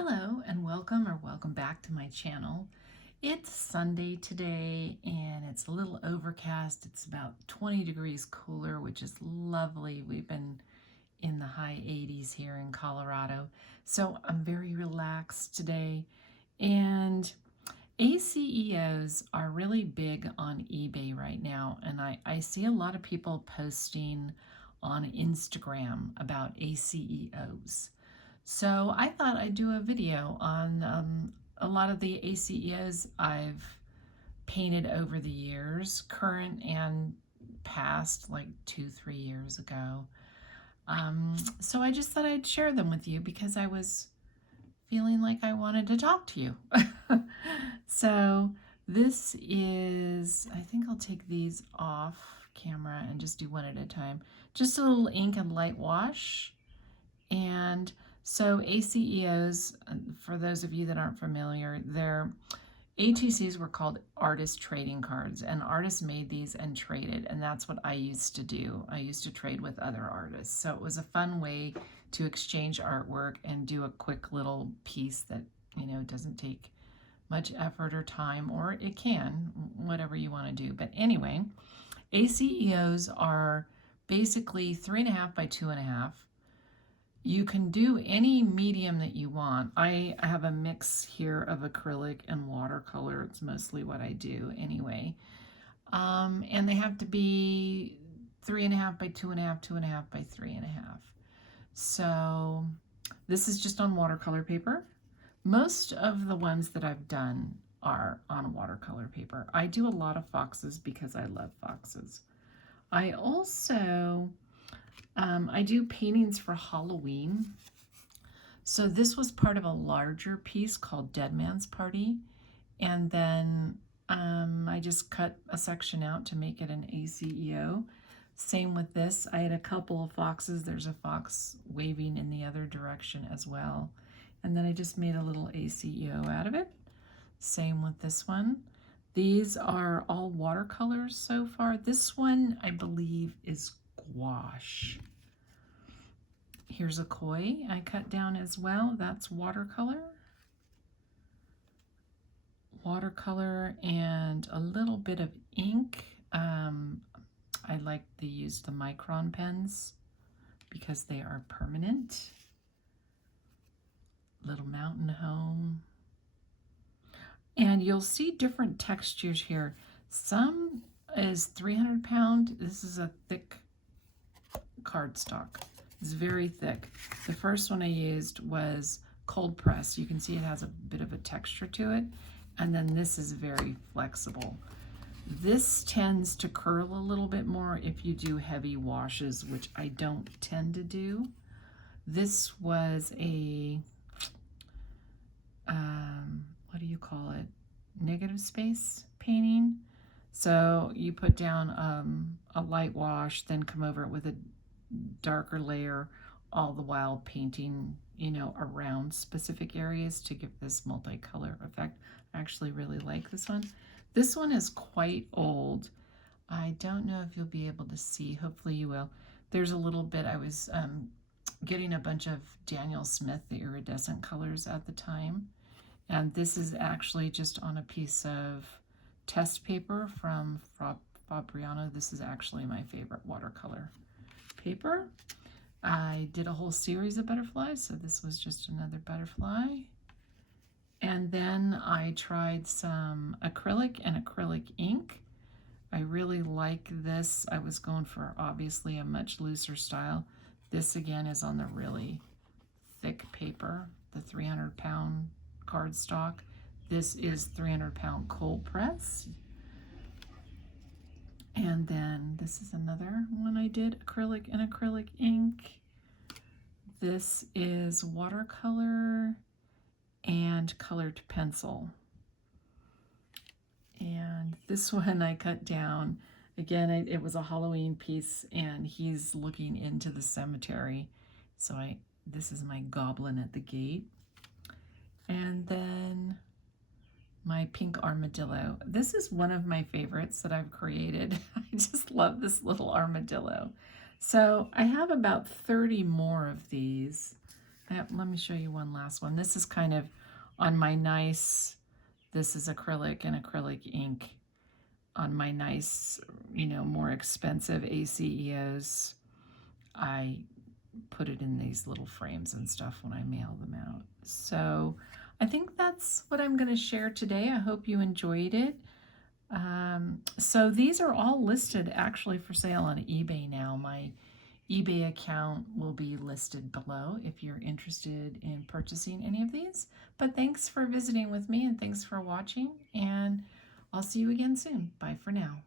Hello and welcome back to my channel. It's Sunday today and it's a little overcast. It's about 20 degrees cooler, which is lovely. We've been in the high 80s here in Colorado. So I'm very relaxed today. And ACEOs are really big on eBay right now. And I see a lot of people posting on Instagram about ACEOs. So I thought I'd do a video on a lot of the ACEOs I've painted over the years, current and past, like 2-3 years ago. So I just thought I'd share them with you because I was feeling like I wanted to talk to you. So this is, I think I'll take these off camera and just do one at a time. Just a little ink and light wash. And so ACEOs, for those of you that aren't familiar, their ATCs were called artist trading cards, and artists made these and traded, and that's what I used to do. I used to trade with other artists. So it was a fun way to exchange artwork and do a quick little piece that, doesn't take much effort or time, or it can, whatever you want to do. But anyway, ACEOs are basically 3.5 by 2.5. You can do any medium that you want. I have a mix here of acrylic and watercolor. It's mostly what I do anyway. And they have to be 3.5 by 2.5, 2.5 by 3.5. So this is just on watercolor paper. Most of the ones that I've done are on watercolor paper. I do a lot of foxes because I love foxes. I also I do paintings for Halloween. So this was part of a larger piece called Dead Man's Party. And then I just cut a section out to make it an ACEO. Same with this. I had a couple of foxes. There's a fox waving in the other direction as well. And then I just made a little ACEO out of it. Same with this one. These are all watercolors so far. This one, I believe, is gouache. Here's a koi I cut down as well. That's watercolor. Watercolor and a little bit of ink. I like to use the micron pens because they are permanent. Little mountain home. And you'll see different textures here. Some is 300 pound. This is a thick cardstock. It's very thick. The first one I used was cold press. You can see it has a bit of a texture to it. And then this is very flexible. This tends to curl a little bit more if you do heavy washes, which I don't tend to do. This was a, what do you call it? Negative space painting. So you put down a light wash, then come over it with a darker layer, all the while painting, around specific areas to give this multicolor effect. I actually really like this one. This one is quite old. I don't know if you'll be able to see. Hopefully you will. There's a little bit. I was getting a bunch of Daniel Smith, the iridescent colors at the time. And this is actually just on a piece of test paper from Fabriano. This is actually my favorite watercolor paper. I did a whole series of butterflies, so this was just another butterfly. And then I tried some acrylic and acrylic ink. I really like this. I was going for obviously a much looser style. This again is on the really thick paper, the 300 pound cardstock. This is 300 pound cold press. And then this is another one I did, acrylic and acrylic ink. This is watercolor and colored pencil. And this one I cut down. Again, it was a Halloween piece, and he's looking into the cemetery. So this is my goblin at the gate. And then my pink armadillo. This is one of my favorites that I've created. I just love this little armadillo. So I have about 30 more of these. Let me show you one last one. This is kind of on my nice, this is acrylic and acrylic ink on my nice, more expensive ACEOs. I put it in these little frames and stuff when I mail them out. So I think that's what I'm going to share today. I hope you enjoyed it. So these are all listed actually for sale on eBay now. My eBay account will be listed below if you're interested in purchasing any of these. But thanks for visiting with me and thanks for watching, and I'll see you again soon. Bye for now.